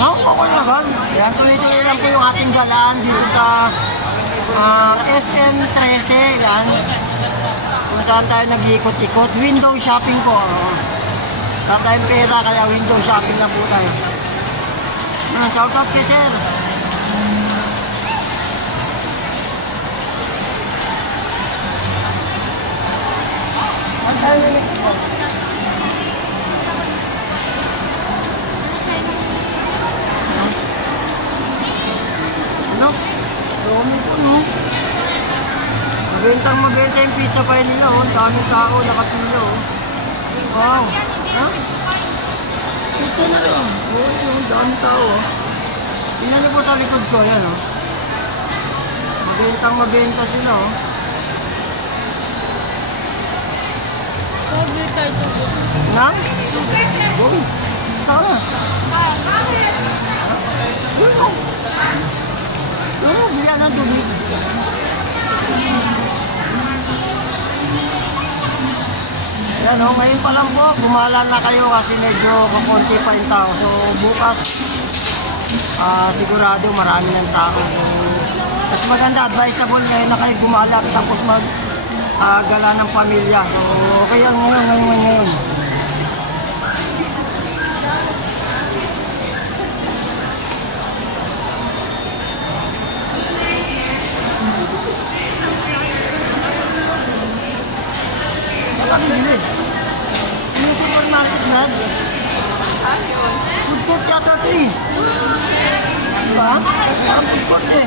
Okay naman. Yan, tuloy-tuloy lang po yung ating galaan dito sa SM 13. Yan. Kung saan tayo nag-iikot-ikot. Window shopping po. Saan tayong pera, kaya window shopping lang po tayo. Shout out kay sir. Ano? Dami po, no? Mabenta yung pizza pie nila, oh. Daming tao, nakapila, oh. Wow. Ha? Pizza na rin. Oh, daming tao, oh. Tingnan niyo po sa likod ko, yan, oh. Mabenta sila, oh. Na? Go. Tara. Biya na tubig. Yan o, ngayon pa lang po, gumala na kayo kasi medyo kakunti pa yung tao. So bukas, sigurado marami ng tao. Mas maganda, advisable ngayon na kayo gumala tapos gala ng pamilya. So okay yan ngayon. Wala bili. Yung supermarket na. Food court yata ito eh. Diba? Parang food court eh.